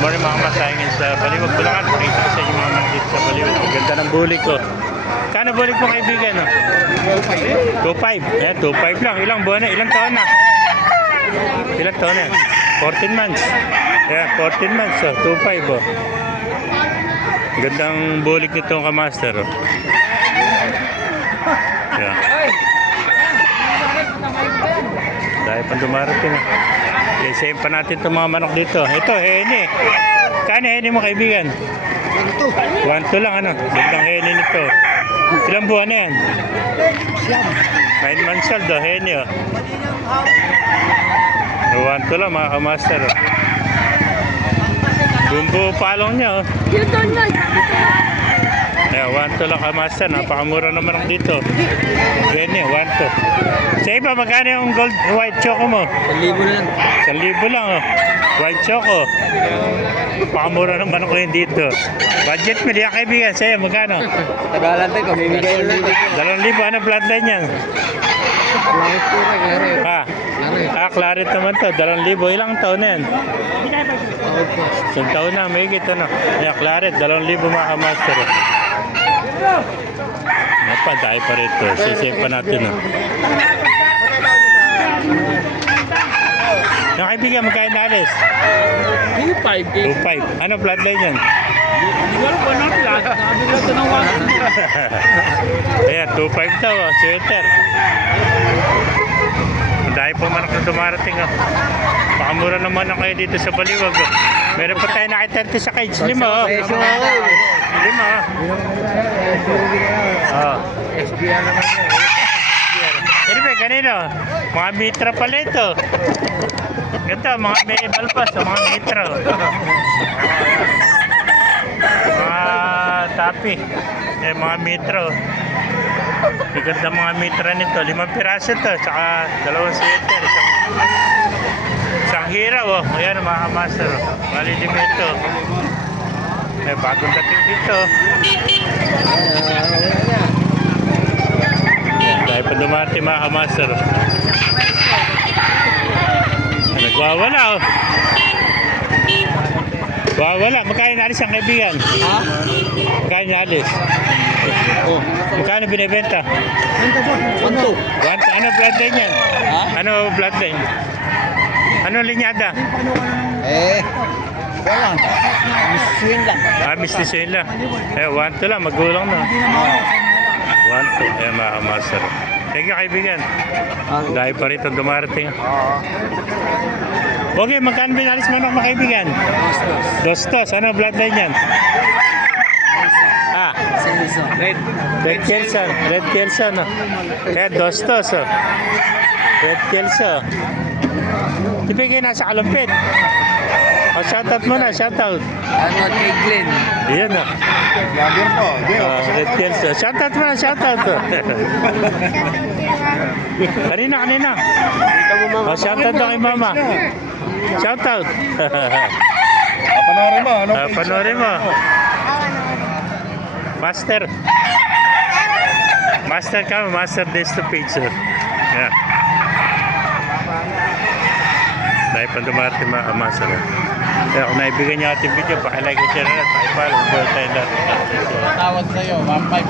Morning mga masayangin sa Baliwag, Bulacan. Pakita ko sa inyo mga manok dito sa Baliwag. Ang ganda ng bulik ko. Kano bulik mo kaibigan? No? 2.5. Ayan, 2.5 lang. Ilang buwan na? Ilang taon na? Ilang taon na? 14 months. Ayan, 14 months. So, 2.5 oh. Gandang bulik nitong kamaster oh. Ayan. Dahil pang dumarating oh. I-save pa natin itong mga manok dito. Ito, heni. Kano heni mo kaibigan? 1-2 lang ano. Gandang heni nito. Ilang buwan na yan? 9 months old oh, heni oh. 1-2 lang mga kamaster oh. Bumbu palong niya oh. Ayan, 1-2 lang kamaster. Napakamura naman ang dito. Heni, 1-2. Sa iba, magkano yung gold white choco mo? 1,000 lang. 1,000 lang oh. White choco. Pakamura naman ako yun dito. Budget mo, di ka kaibigan. Sa'yo, magkano? Tagalan tayo, kumibigay lang. 2,000, ano bloodline yan? Langit po ka, klaro. Ha? Claret naman to. 2,000. Ilang taon na yan? Isang taon na, may higit ano. Ayan, claret. 2,000 mga kamaster. Napa, dahil pa rito. Sisave pa natin oh. Yung kaibigan, magkain na alis? 2.5. 2.5. Ano bloodline yan? Hindi ko alam ano lang. Nabigla ito ng 1. Ayan, 2.5 daw oh. Sweater. Dahil po manok na dumarating oh. Pakamura naman ako kayo dito sa Baliwag oh. Meron pa tayo nakiterte sa cage. 5 oh. 5 oh. Oh. SBR naman yun. Pero ba, kanino? Mga mitra pala ito. Ganda, mga may balpas, mga mitra. Mga tapi. Eh, mga mitra. Ganda mga mitra nito. 5 piraso ito, tsaka 2 sweater. Isang hiraw, oh. Ayan, mga kamaster. Malilim ito. Eh, bagong dating dito. Dahil pa dumati mga kamaster. Nagwawala oh. Wawala. Magkano na alis ang kaibigan? Ha? Magkano na alis? Oh. Magkano binibenta? 1-2. Ano bloodline yan? Ha? Ano bloodline? Ano linyada? Wala. Swing lang. Miss Swin lang. Eh, 1-2 lang. Magulang na. 1-2. Eh, mga kamaster. Thank you kaibigan. Dahil pa rito dumarating. Okay, magkano binalis manok mga kaibigan? Dostos. Ano bloodline yan? Ah, Red Kelso. Red Kelso, no? Kaya Dostos, oh. Red Kelso. Di ba kayo nasa kalumpit? Oh, shoutout mo na, shoutout. Ano, kay Glenn? Yan, oh. Vlogger po. Red Kelso. Shoutout mo na, shoutout, oh. Kanina. Oh, shoutout daw kay mama. Shoutout. Panoorin mo. Ano Panoorin mo. Master. Master ka, master this to page. Yeah. Dahil pa dumarating mga kamasa. Kaya kung naibigyan niyo ating video, pakilike, share na at pakipalo. Tawad sa'yo, 1.5.